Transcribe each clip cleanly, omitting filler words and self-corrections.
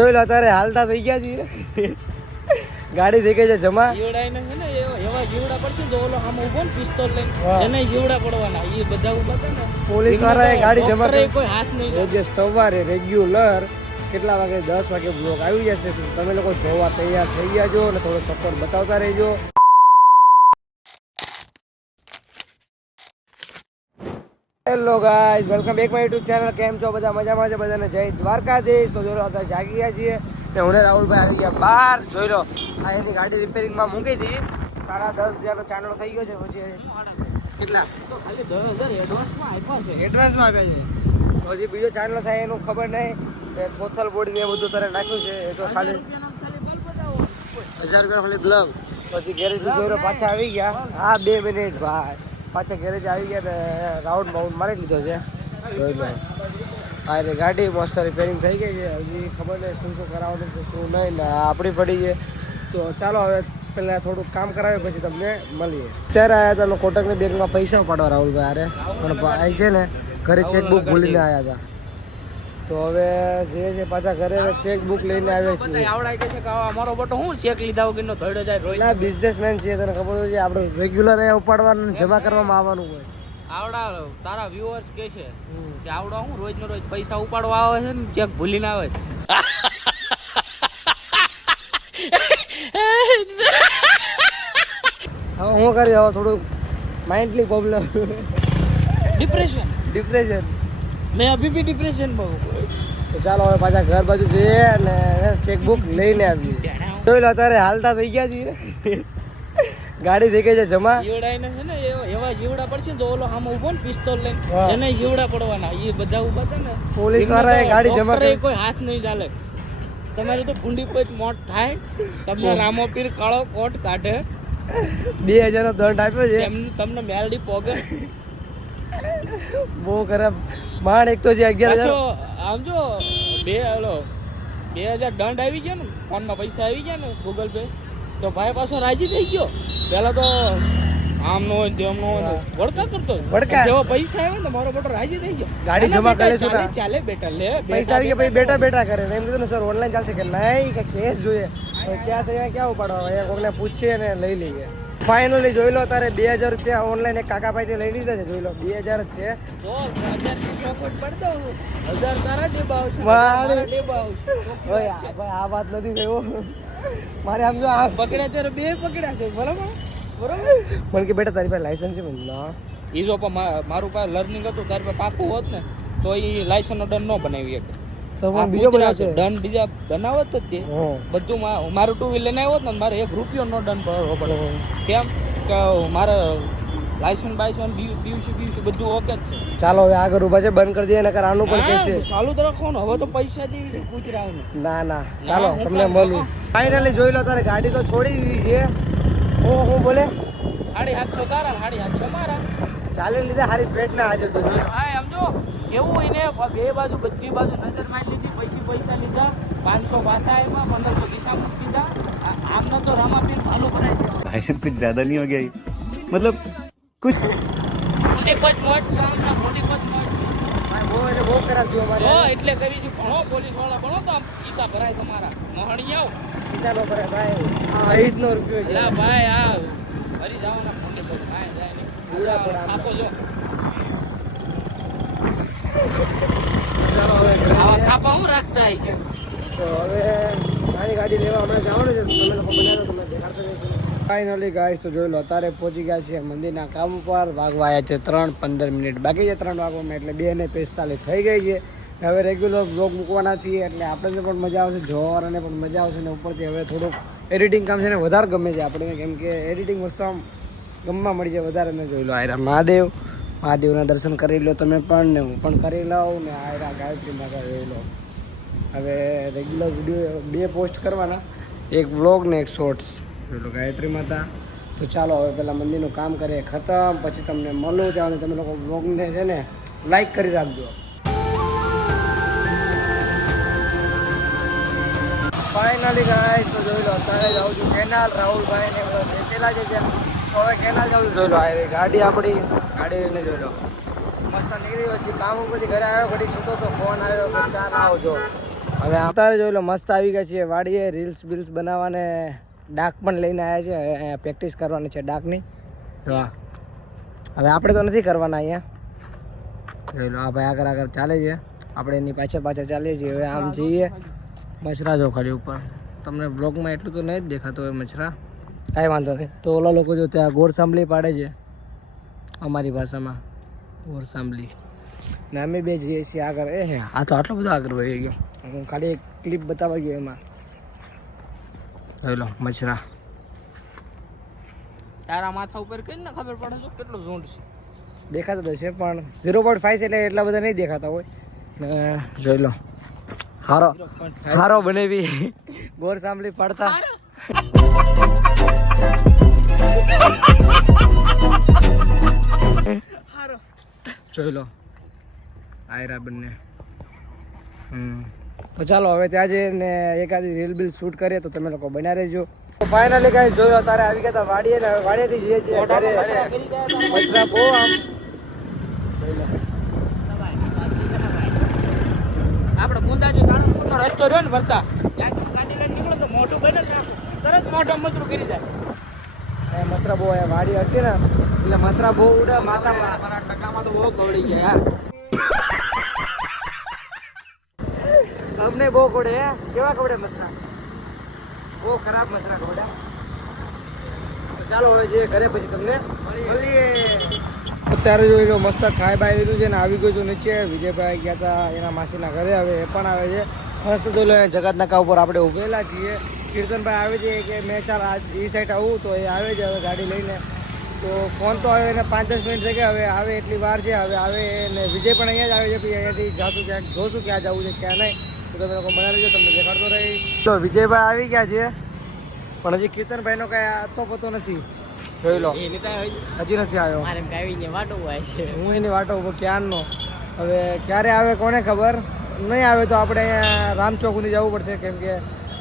જોઈ લો અત્યારે હાલતા થઈ ગયા છીએ ગાડી થઈ ગઈ છે જમા જીવડાઈને છે ને એવા જીવડા પડશે તો ઓલો આમ ઉભો ને પિસ્તોલ લઈને એને જીવડા પડવાના એ બધા ઉભા હતા ને પોલીસ વાળાએ ગાડી જમા કરી કોઈ હાથ નહીં જે સવારે રેગ્યુલર કેટલા વાગે 10 વાગે બ્લોગ આવી જશે તમે લોકો જોવા તૈયાર થઈ ગયા છો અને થોડો સપોર્ટ બતાવતા રહેજો. Hello guys, welcome back my YouTube channel. કેમ છો બધા? મજામાં છે બધાને? જય દ્વારકાધીશ. તો જોઈ લો અત્યારે જાગી ગયા છીએ ને હું રાહુલભાઈ આવી ગયા બહાર. જોઈ લો આ એની ગાડી રિપેરિંગમાં મૂકી હતી. 10:30 જેનો ચાંદલો થઈ ગયો છે. પછી કેટલા ખાલી 10,000 એડવાન્સમાં આપ્યા છે. એડવાન્સમાં આપ્યા છે. તો હજી બીજો ચાંદલો થાય એનું ખબર નહીં. કોથલ બોડી ને એ બધું તારે નાખ્યું છે. એ તો ખાલી 1000 રૂપિયા ખાલી બ્લગ. પછી ગેરેજ જોઈ પાછા આવી ગયા. હા 2 મિનિટ ભાઈ પાછા ગેરેજ આવી ગયા ને રાઉન્ડ બાઉન્ડ મારી લીધો છે. જોઈ લો અરે ગાડી મસ્ત રિપેરિંગ થઈ ગઈ છે. હજી ખબર નહીં શું શું કરાવવાનું છે શું નહીં ને આપણી પડી છે. તો ચાલો હવે પહેલાં થોડુંક કામ કરાવીએ પછી તમને મળીએ. અત્યારે આવ્યા હતા કોટકની બેંકમાં પૈસા ઉપાડવા રાહુલભાઈ. અરે પણ ભાઈ છે ને ઘરે ચેકબુક ભૂલીને આવ્યા હતા. તો હવે જે છે પાછા ઘરે ચેકબુક લઈને આવ્યા છીએ. આવડા કે છે કે અમારો બટો હું ચેક લીધા વગરનો ધોડો જાય રોજ. ના બિઝનેસમેન છીએ તને ખબર હોય છે આપણે રેગ્યુલર અહીંયા ઉપાડવાનું જમા કરવામાં આવવાનું હોય. આવડા તારા વ્યુઅર્સ કે છે કે આવડા હું રોજ ને રોજ પૈસા ઉપાડવા આવે છે ને ચેક ભૂલીને આવે છે. હવે હું કરી હવે થોડુંક માઇન્ડલી પ્રોબ્લેમ ડિપ્રેશન મેં અભી બી ડિપ્રેશન બહુ. તો ચાલો હવે પાછા ઘર બાજુ જઈએ અને ચેકબુક લઈને આવીએ. જોઈ લો અત્યારે હાલતા થઈ ગયા છીએ ગાડી થઈ ગઈ છે જમા. જીવડાઈને છે ને એવા જીવડા પડશે તો ઓલો આમ ઉભો ને પિસ્તોલ લઈને એને જીવડા પડવાના એ બધા ઉભા હતા ને પોલીસ વાળાએ ગાડી જમા કરી. કોઈ હાથ નહીં ચાલે. તમારે તો ભૂંડી પર મોટ થાય તમને રામો પીર કાળો કોટ કાઢે 2000 નો દંડ આપ્યો છે. તમને મેલડી પોગે બહુ ખરાબ માંડ. એક તો જે 11,000 આમ જો 2000 દંડ આવી ગયા ને ફોનમાં પૈસા આવી ગયા ને ગૂગલ પે તો ભાઈ પાછો રાજી થઈ ગયો. પેલા તો આમ નો હોય તેમ નો હોય વડકા કરતો જેવો પૈસા આવ્યો ને મારો બેટો રાજી થઈ ગયો. ગાડી જમા કરે છે ચાલે બેટા લે પૈસા આવી ગયા પછી બેટા બેટા કરે એમ કીધું ને સર ઓનલાઈન ચાલશે કે નહીં કે કેસ જોઈએ ક્યાં છે ક્યાં ઉપાડવા અહીંયા કોઈને પૂછીએ ને લઈ લઈએ. ફાઇનલી જોઈ લો તારે 2000 રૂપિયા ઓનલાઈન એક કાકા પાસેથી લઈ લીધા છે. જોઈ લો 2000 જ છે. તો 1000 ની ચોકટ પડ દઉં 1000 તારા ડેબા આવશે મારા ડેબા આવશે. ઓય ભાઈ આ વાત નથી થયો મારે આમ જો આ પકડ્યા ત્યારે બે પકડ્યા છે બરાબર મને કે બેટા તારી પાસે લાયસન્સ છે? મને ના એ જો મારું પાસે લર્નિંગ હતું તારી પાસે પાકું હોત ને તો એ લાયસન્સનો દંડ ન બનાવી શકે. તો મને બીજો બનાવ છે દંડ બીજા બનાવો તો તે બધું મારું 2 વ્હીલ લઈને આવ્યો ને મારે 1 રૂપિયો નો દંડ ભરવો પડે. કેમ કે મારે લાયસન્સ બાયસન્સ પીયુસી બધું ઓકે જ છે. ચાલો હવે આગળ ઉભા છે બંધ કરી દઈએ નકર આનું પણ કહેશે ચાલુ તો રાખો ને હવે તો પૈસા દેવી છે ગુજરાતને. ના ના ચાલો તમને મળું. ફાઇનલી જોઈ લો તારે ગાડી તો છોડી દીધી છે. હું બોલે 750 તારા 750 મારા ચાલી લીધા હારી પેટ ના આજે તો હા એમ જો એવું એને બે બાજુ બધી બાજુ નજર મારી લીધી પૈસા લીધા 500 પાસા આવ્યા 1500 ખિસ્સા મૂકી દીધા. આમનો તો રામાપીર ભાલુ ભરાઈ ગયો. भाई साहब कुछ ज्यादा नहीं हो गया ये? मतलब कुछ મોટી પચ મોટ સામના મોટી પચ મોટ બહુ ખરાબ થયું અમારે. એટલે કરી છું ભણો પોલીસ વાળા ભણો તો આમ ખિસ્સા ભરાય તમારા મહણી આવ પૈસા નો કરે ભાઈ આ 1 રૂપિયો છે. લા ભાઈ આ હરી જવાના મોટી પચ ભાઈ જાય ને પૂરા પડા આપો જો ચાલો હવે આવા ખાપા હું રાખતા હોય છે. તો હવે મારી ગાડી લેવા હમણાં જવાનું છે. તમે લોકો બનાવો તમે દેખાડતા જશો. ફાઇનલી ગાઈસ તો જોઈ લો અત્યારે પહોંચી ગયા છીએ મંદિરના કામ ઉપર. વાગવા આવ્યા છે 3:15 મિનિટ બાકી છે 3 વાગવામાં એટલે 2:45 થઈ ગઈ છે. હવે રેગ્યુલર બ્લોગ મૂકવાના છીએ એટલે આપણને પણ મજા આવશે જોવાવાળાને પણ મજા આવશે ને ઉપરથી હવે થોડુંક એડિટિંગ કામ છે ને વધારે ગમે છે આપણને કેમ કે એડિટિંગ વસ્તુ આમ ગમવા મળી જાય વધારે. ને જોઈ લો આયરા મહાદેવના દર્શન કરી લો તમે પણ ને હું પણ કરી લઉં ને આયરા ગાયત્રી માતા જોઈ લો. હવે રેગ્યુલર વિડીયો 2 પોસ્ટ કરવાના, એક વ્લોગ ને એક શોર્ટ્સ. જોઈ લો ગાયત્રી માતા. તો ચાલો હવે પહેલાં મંદિરનું કામ કરીએ ખતમ પછી તમને મળું ત્યાં તમે લોકો વ્લોગને છે ને લાઈક કરી રાખજો. ફાઇનલી ગાઈસ તો જોઈ લો અત્યારે જાઉં છું કેનાલ. રાહુલભાઈ ને બધા બેસેલા છે ત્યાં. તો હવે કેનાલ જાઉં છું. જોઈ લો આ ગાડી આપણી ગાડી લઈને જોઈ લો મસ્ત નીકળી હતી કામ ઉપરથી ઘરે આવ્યો ઘડી સૂતો તો ફોન આવ્યો કે ચા ના આવજો હવે અત્યારે જોઈ લો મસ્ત આવી ગયા છીએ વાડીએ રીલ્સ બિલ્સ બનાવવાને ડાક પણ લઈને આવ્યા છે અહીંયા પ્રેક્ટિસ કરવાની છે ડાકની વાહ હવે આપણે તો નથી કરવાના અહીંયા જોઈ લો આ ભાઈ આગળ આગળ ચાલે છે આપણે એની પાછળ પાછળ ચાલીએ છીએ હવે આમ જઈએ મચરા જો ખાલી ઉપર તમને બ્લોગમાં એટલું તો નહીં જ દેખાતો હોય મચરા કાંઈ વાંધો નહીં તો ઓલા લોકો જો ત્યાં ગોળ સાંભળી પાડે છે અમારી ભાષામાં ગોળ સાંભળી ને અમે બે જઈએ છીએ આગળ એ હે આ તો આટલો બધો આગળ વહી ગયો હું ખાલી એક ક્લિપ બતાવવા ગયો એમાં જોઈ લો મચરા તારા માથા ઉપર કઈ ને ખબર પડે છે કેટલો ઝૂંડ છે દેખાતો તો છે પણ 0.5 છે એટલે એટલા બધા નહીં દેખાતા હોય ને જોઈ લો હારો બનેવી ગોર સાંભળી પડતા જોઈ લો આયરા બંને તો ચાલો હવે ત્યાં જઈને એકાદી રીલ બિલ શૂટ કરીએ તો તમે લોકો બન્યા રહેજો ફાઇનલી કઈ જોયો અત્યારે આવી ગયા વાડીએ ને વાડીએથી જઈએ છીએ મચરા બહુ આમ આપણે ગુંદાજી સાણંદપુરનો રસ્તો રહ્યો ને ભરતા ત્યાંથી ગાડી લઈને નીકળો તો મોટું બને તરત મોટો મચરું કરી જાય મસરા બહુ અહીંયા વાડી હતી ને એટલે મસરા બહુ ઉડે માથામાં મારા ટકામાં તો બહુ ગવડી ગયા યાર અમને બહુ કોડે કેવા કવડે મસરા બહુ ખરાબ મસરા કવડે ચાલો હવે જે ઘરે પછી તમને મળીએ અત્યારે જોઈ લો મસ્ત ખાઈ બાઈ લીધું છે ને આવી ગયું છું નીચે વિજયભાઈ ગયા હતા એના માસીના ઘરે હવે એ પણ આવે છે ફર્સ્ટ તો લો જગત નાકા ઉપર આપણે ઉભેલા છીએ કીર્તનભાઈ આવે છે કે મેં ચાલ આજ એ સાઈડ આવું તો એ આવે છે હવે ગાડી લઈને તો ફોન તો આવે એને 5-10 મિનિટ થઈ ગયા હવે આવે એટલી વાર છે હવે આવે ને વિજય પણ અહીંયા જ આવે છે પછી અહીંયાથી જાશું ક્યાંક જોશું ક્યાં જવું છે ક્યાં નહીં તો તમે લોકો બનાવી લેજો તમને દેખાડતો રહી તો વિજયભાઈ આવી ગયા છે પણ હજી કીર્તનભાઈનો કાંઈ આતો પતો નથી જોઈ લો હજી નથી આવ્યો હું એની વાટો ઉભો ક્યારનો હવે ક્યારે આવે કોને ખબર નહીં આવે તો આપણે અહીંયા રામચોક સુધી જવું પડશે કેમ કે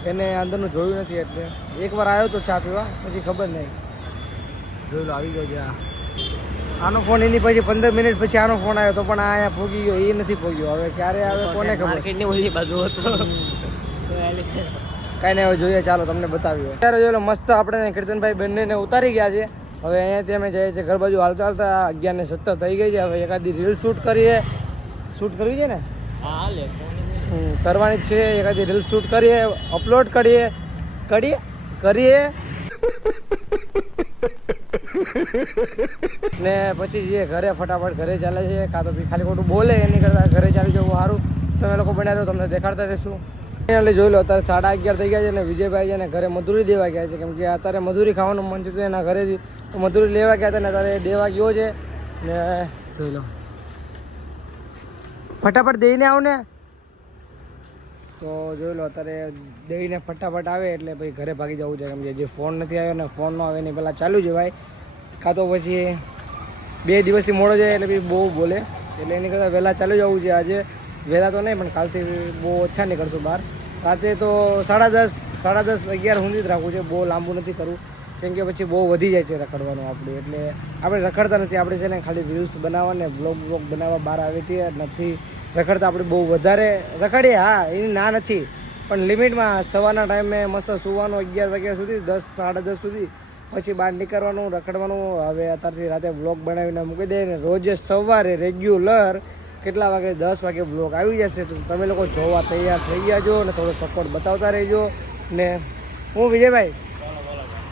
એને અંદરનું જોયું નથી એટલે એકવાર આવ્યો તો ચા પીવા પછી ખબર નહીં જોઈ લો આવી ગયો છે આનો ફોન એની પછી 15 મિનિટ પછી આનો ફોન આવ્યો તો પણ આ અહીંયા પહોંચી ગયો એ નથી પહોંચ્યો હવે ક્યારે આવે કોને ખબર કાંઈ નહીં હવે જોઈએ ચાલો તમને બતાવ્યું અત્યારે જોઈ લો મસ્ત આપણે કીર્તનભાઈ બંનેને ઉતારી ગયા છે હવે અહીંયાથી અમે જઈએ છીએ ઘર બાજુ હાલતા હાલતા 11:17 થઈ ગઈ છે હવે એકાદી રીલ શૂટ કરવી છે ને કરવાની જ છે એકાદી રીલ શૂટ કરીએ અપલોડ કરીએ ને પછી જઈએ ઘરે ફટાફટ ઘરે ચાલે છે કાં તો ખાલી ખોટું બોલે એની કરતાં ઘરે ચાલી જવું સારું તમે લોકો બનાવ્યો તમને દેખાડતા રહીશું એટલે જોઈ લો અત્યારે 11:30 થઈ ગયા છે ને વિજયભાઈ છે ને ઘરે મજૂરી દેવા ગયા છે કેમ કે અત્યારે મજૂરી ખાવાનું મન છે એના ઘરેથી તો મજૂરી લેવા ગયા હતા ને અત્યારે દેવા ગયો છે ને જોઈ લો ફટાફટ દઈને આવ ને તો જોઈ લો અત્યારે દઈને ફટાફટ આવે એટલે ભાઈ ઘરે ભાગી જવું છે કેમ કે જે ફોન નથી આવ્યો ને ફોન ન આવે એની પહેલાં ચાલુ છે ભાઈ કાં તો પછી 2 દિવસથી મોડો જાય એટલે બી બહુ બોલે એટલે એની કરતાં વહેલા ચાલુ જવું છે આજે વહેલા તો નહીં પણ કાલથી બહુ ઓછા નીકળશું બહાર રાતે તો 10:30 11 સુધી જ રાખવું છે બહુ લાંબુ નથી કરવું કેમ કે પછી બહુ વધી જાય છે રખડવાનું આપણું એટલે આપણે રખડતા નથી આપણે છે ને ખાલી રીલ્સ બનાવવા ને બ્લોગ બનાવવા બહાર આવે છે નથી રખડતા આપણે બહુ વધારે રખડીએ હા એની ના નથી પણ લિમિટમાં સવારના ટાઈમે મસ્ત સૂવાનું 11 વાગ્યા સુધી 10 10:30 સુધી પછી બહાર નીકળવાનું રખડવાનું હવે અત્યારથી રાતે બ્લોગ બનાવીને મૂકી દે ને રોજે સવારે રેગ્યુલર કેટલા વાગે 10 વાગે બ્લોગ આવી જશે તો તમે લોકો જોવા તૈયાર થઈ જાજો ને થોડો સપોર્ટ બતાવતા રહેજો ને હું વિજયભાઈ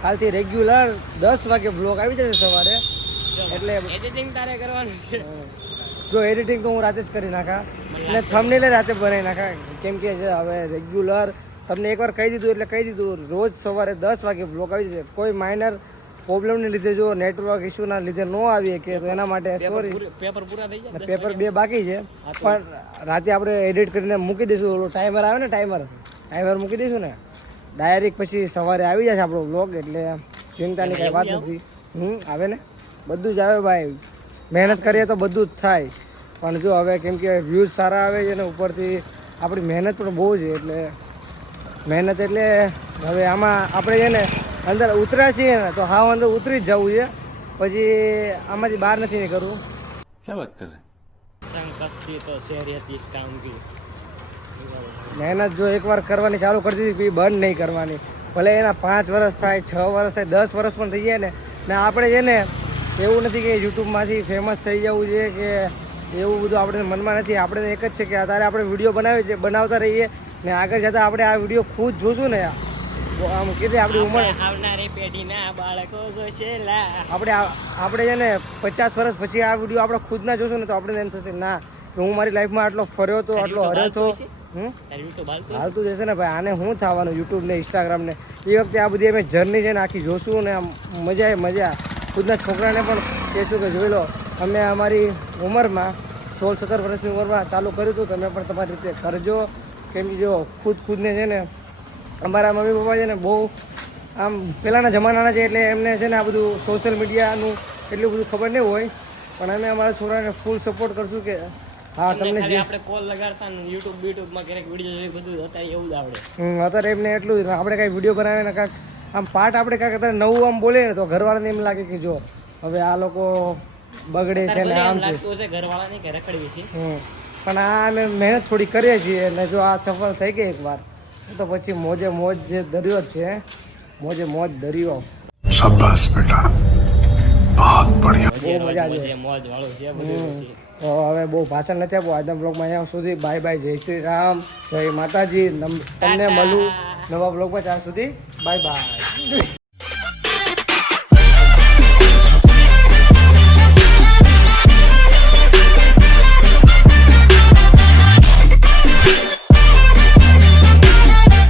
કાલથી રેગ્યુલર 10 વાગે બ્લોગ આવી જશે સવારે એટલે એડિટિંગ તારે કરવાનું છે જો એડિટિંગ તો હું રાતે જ કરી નાખા અને થંબનેલ રાતે બનાવી નાખા કેમ કે હવે રેગ્યુલર તમને એકવાર કહી દીધું એટલે કહી દીધું રોજ સવારે 10 વાગે બ્લોગ આવી જશે કોઈ માઇનર પ્રોબ્લેમને લીધે જો નેટવર્ક ઇસ્યુના લીધે ન આવીએ કે તો એના માટે સોરી પેપર પૂરા થઈ જાય પેપર 2 બાકી છે પણ રાતે આપણે એડિટ કરીને મૂકી દઈશું ઓલો ટાઈમર આવે ને ટાઈમર મૂકી દઈશું ને ડાયરેક્ટ પછી સવારે આવી જશે આપણો બ્લોગ એટલે ચિંતાની કાંઈ વાત નથી આવે ને બધું જ આવે ભાઈ મહેનત કરીએ તો બધું જ થાય પણ જો હવે કેમ કે વ્યૂઝ સારા આવે છે ને ઉપરથી આપણી મહેનત પણ બહુ છે એટલે મહેનત એટલે હવે આમાં આપણે છે ને અંદર ઉતર્યા છીએ ને તો હાવ અંદર ઉતરી જ જવું છે પછી આમાંથી બહાર નથી નીકળવું क्या बात कर रहे हैं कस्ती तो शहरियत इस काम की મહેનત જો એકવાર કરવાની ચાલુ કરી દીધી પછી બંધ નહીં કરવાની. ભલે એના 5 વર્ષ થાય, 6 વર્ષ થાય, 10 વર્ષ પણ થઈ જાય ને આપણે છે ને એવું નથી કે યુટ્યુબમાંથી ફેમસ થઈ જવું છે કે એવું બધું આપણે મનમાં નથી. આપણે એક જ છે કે અત્યારે આપણે વિડીયો બનાવતા રહીએ ને આગળ જતાં આપણે આ વિડીયો ખુદ જોશું ને આમ કીધે આપણી ઉંમર આવનારી પેઢીના બાળકો જોશે આપણે છે ને 50 વર્ષ પછી આ વિડીયો આપણે ખુદના જોશું ને તો આપણે એમ થશે ના કે હું મારી લાઈફમાં આટલો ફર્યો હતો, આટલો હર્યો હતો. હાલતું જશે ને ભાઈ, આને શું થવાનું યુટ્યુબ ને ઇન્સ્ટાગ્રામ ને. એ વખતે આ બધી અમે જર્ની છે ને આખી જોશું ને આમ મજા ખુદના છોકરાને પણ કહેશું કે જોઈ લો અમે અમારી ઉંમરમાં 16-17 વર્ષની ઉંમરમાં ચાલુ કર્યું હતું, તમે પણ તમારી રીતે કરજો. કેમ કે જો ખુદને છે ને અમારા મમ્મી પપ્પા છે ને બહુ આમ પહેલાંના જમાનાના છે એટલે એમને છે ને આ બધું સોશિયલ મીડિયાનું એટલું બધું ખબર નહીં હોય, પણ અમે અમારા છોકરાને ફૂલ સપોર્ટ કરશું કે હા તમને જે આપણે કોલ લગાડતા ને યુટ્યુબમાં ક્યારેક વિડીયો જોઈ બધું અત્યારે એવું જ આવડે. અત્યારે એમને એટલું જ આપણે કાંઈ વિડીયો બનાવે ને કાંઈક આમ પાર્ટ આપણે કાંઈક અત્યારે નવું આમ બોલે ને તો ઘરવાળાને એમ લાગે કે જો હવે આ લોકો બગડે છે ને આમ છે ઘરવાળાને કે રખડીએ છીએ. પણ આ અમે મહેનત થોડી કરીએ છીએ અને જો આ સફળ થઈ ગઈ એકવાર તો પછી મોજે મોજ જે દરિયો જ છે, મોજે મોજ દરિયો. શાબાશ બેટા, બહુ બઢિયા, બહુ મજા છે, મોજ વાળું છે બધું. તો હવે બહુ ભાષણ નથી આપવું આજના બ્લોગમાં. અહીંયા સુધી બાય બાય, જય શ્રી રામ, જય માતાજી. તમને મળું નવા બ્લોગમાં. ત્યાં સુધી બાય બાય.